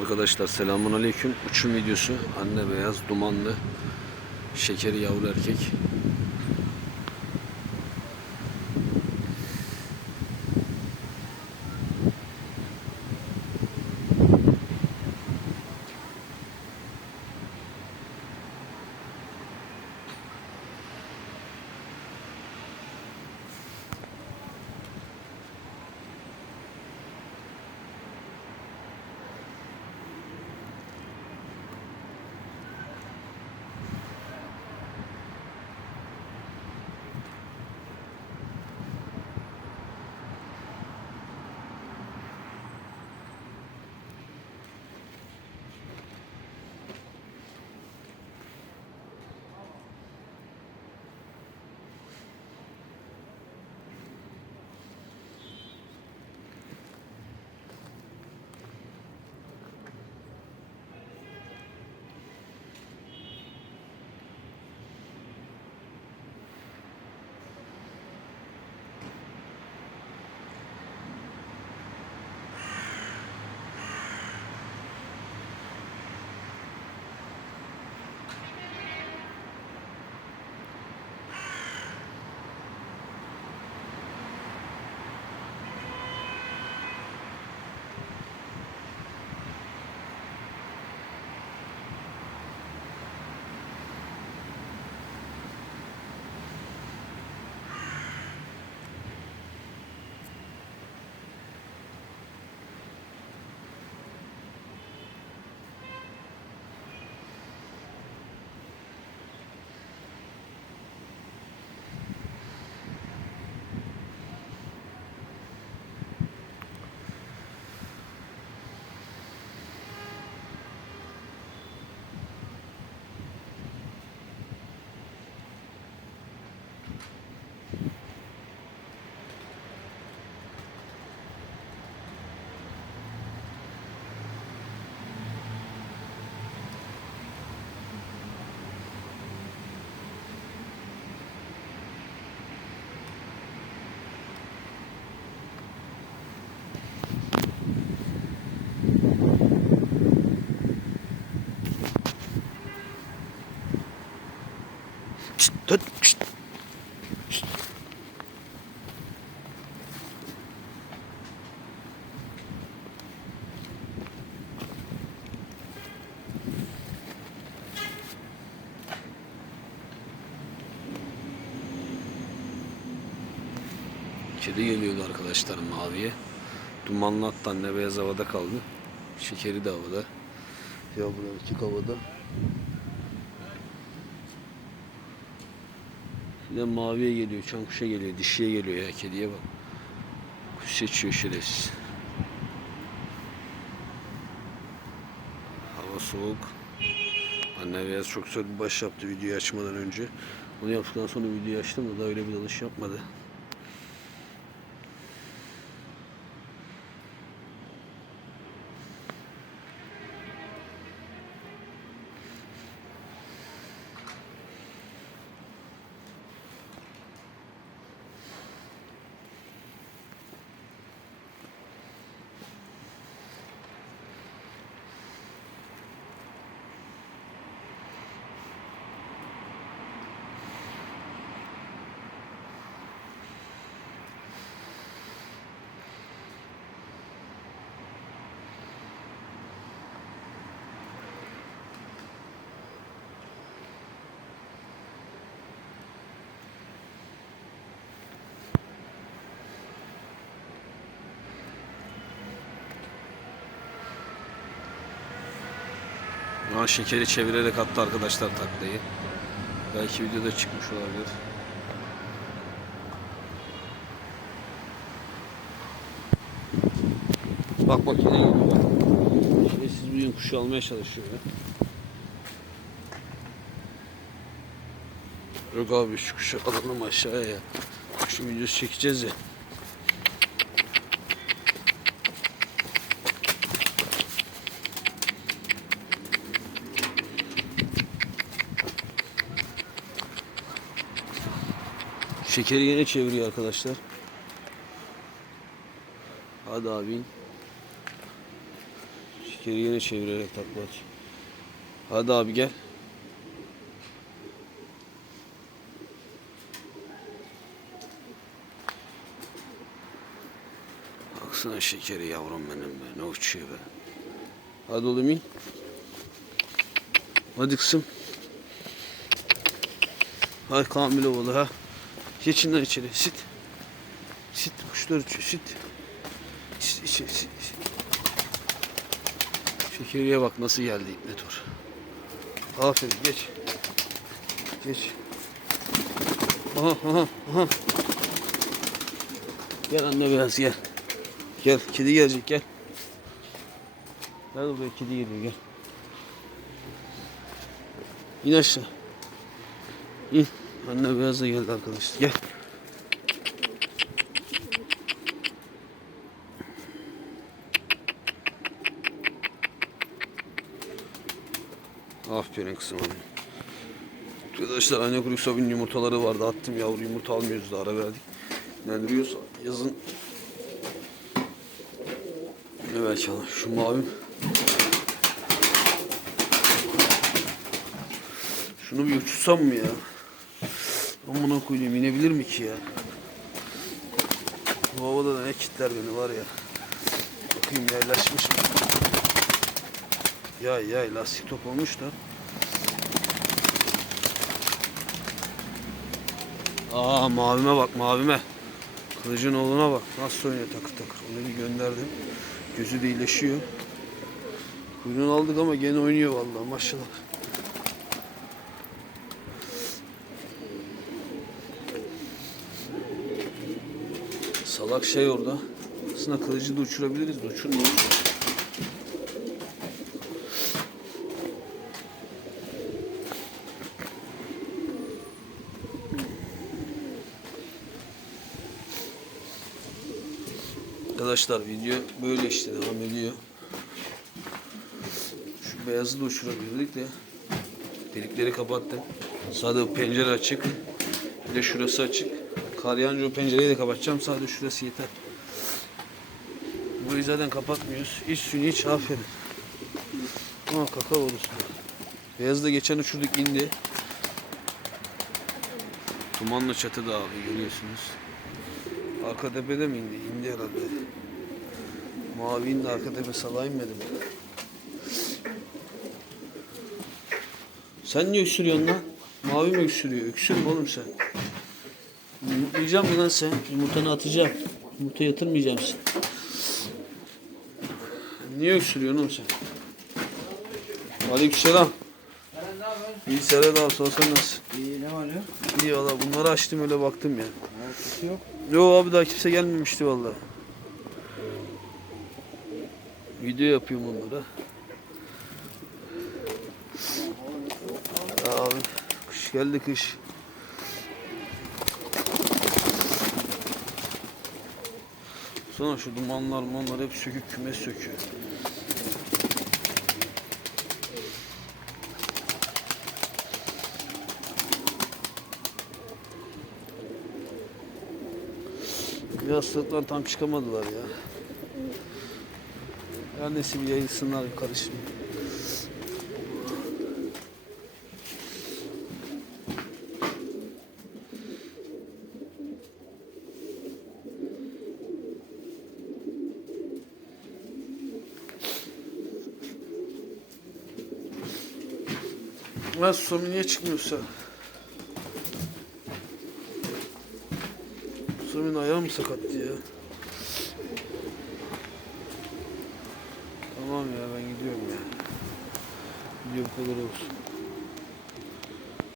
Arkadaşlar selamun aleyküm. Uçum videosu. Anne beyaz, dumanlı. Şekeri yavru erkek. Kedi geliyordu arkadaşlar maviye. Dumanlı hatta anne beyaz havada kaldı. Şekeri de havada. Yavrular iki havada. Bir de maviye geliyor, çan kuşa geliyor, dişiye geliyor ya kediye bak. Kuş seçiyor şerefsiz. Hava soğuk. Anne beyaz çok güzel bir baş yaptı videoyu açmadan önce. Onu yaptıktan sonra videoyu açtım da daha öyle bir dalış yapmadı. Aa, şekeri çevirerek attı arkadaşlar taklayı. Belki videoda çıkmış olabilir. Bak bak yine geliyor bak. Şerefsiz bugün kuşu almaya çalışıyor. Yok abi şu kuşu alalım aşağıya ya. Kuşun videosu çekeceğiz ya. Şekeri yine çeviriyor arkadaşlar. Hadi abin. Şekeri yine çevirerek takla at. Hadi abi gel. Baksana şekeri yavrum benim be. Ne uçuyor be. Hadi oğlum in. Hadi kızım. Hay Kamil oğlu ha. Geçin lan içeri. Sit. Sit. Kuşlar uçuyor. Sit. Sit, sit, sit. Şekeriye bak nasıl geldi İbne Tur. Aferin geç. Geç. Aha aha aha. Gel anne biraz gel. Gel kedi gelecek gel. Gel buraya kedi geliyor gel. İn aşağı. İn. Anne beyaz da geldi arkadaşlar. Gel. Aferin kızım benim. Arkadaşlar anne kuru sabun yumurtaları vardı. Attım yavru yumurta almıyoruz da ara verdik. Nendiriyoruz. Yazın. Evet canım. Şu mavim. Şunu bir uçursam mı ya? Amına koyayım inebilir mi ki ya? Bu havada da ne kitler beni var ya. Bakayım yaylaşmış mı? Yay yay lastik top olmuş da. Aa mavime bak mavime. Kılıcın oğluna bak. Nasıl oynuyor takır takır. Onu bir gönderdim. Gözü de iyileşiyor. Kuyruğunu aldık ama gene oynuyor vallahi maşallah. Salak şey orada. Aslında kılıcı da uçurabiliriz de uçurmuyor. Arkadaşlar video böyle işte devam ediyor. Şu beyazı da uçurabilirdik de delikleri kapattım. Sadece pencere açık. Bir de şurası açık. Kar yağınca o pencereyi de kapatacağım. Sadece şurası yeter. Burayı zaten kapatmıyoruz. İç suyunu iç. Aferin. Ama kakao olursun. Beyazı da geçen uçurduk indi. Tumanlı çatıda abi görüyorsunuz. Arka tepede mi indi? İndi herhalde. Mavi indi arka tepe salağa inmedi? Sen niye öksürüyorsun lan? Mavi mi öksürüyor? Öksürme oğlum sen. Yumurtlayacağım mı lan sen? Yumurtanı atacağım. Yumurta yatırmayacağım sen. Niye öksürüyorsun oğlum sen? Aleykümselam. İyi Serhat abi sorsan nasıl? İyi ne var ya? İyi valla bunları açtım öyle baktım ya. Alakası yok. Yo abi daha kimse gelmemişti valla. Video yapıyorum onlara. Abi kış geldi kış. Sonra şu dumanlar manlar hep söküp kümes söküyor. Bir hastalıktan tam çıkamadılar ya. Her neyse bir yayılsınlar karışım. Lan Sami niye çıkmıyorsa? Sami'nin ayağı mı sakattı ya? Tamam ya ben gidiyorum ya. Video bu kadar olsun.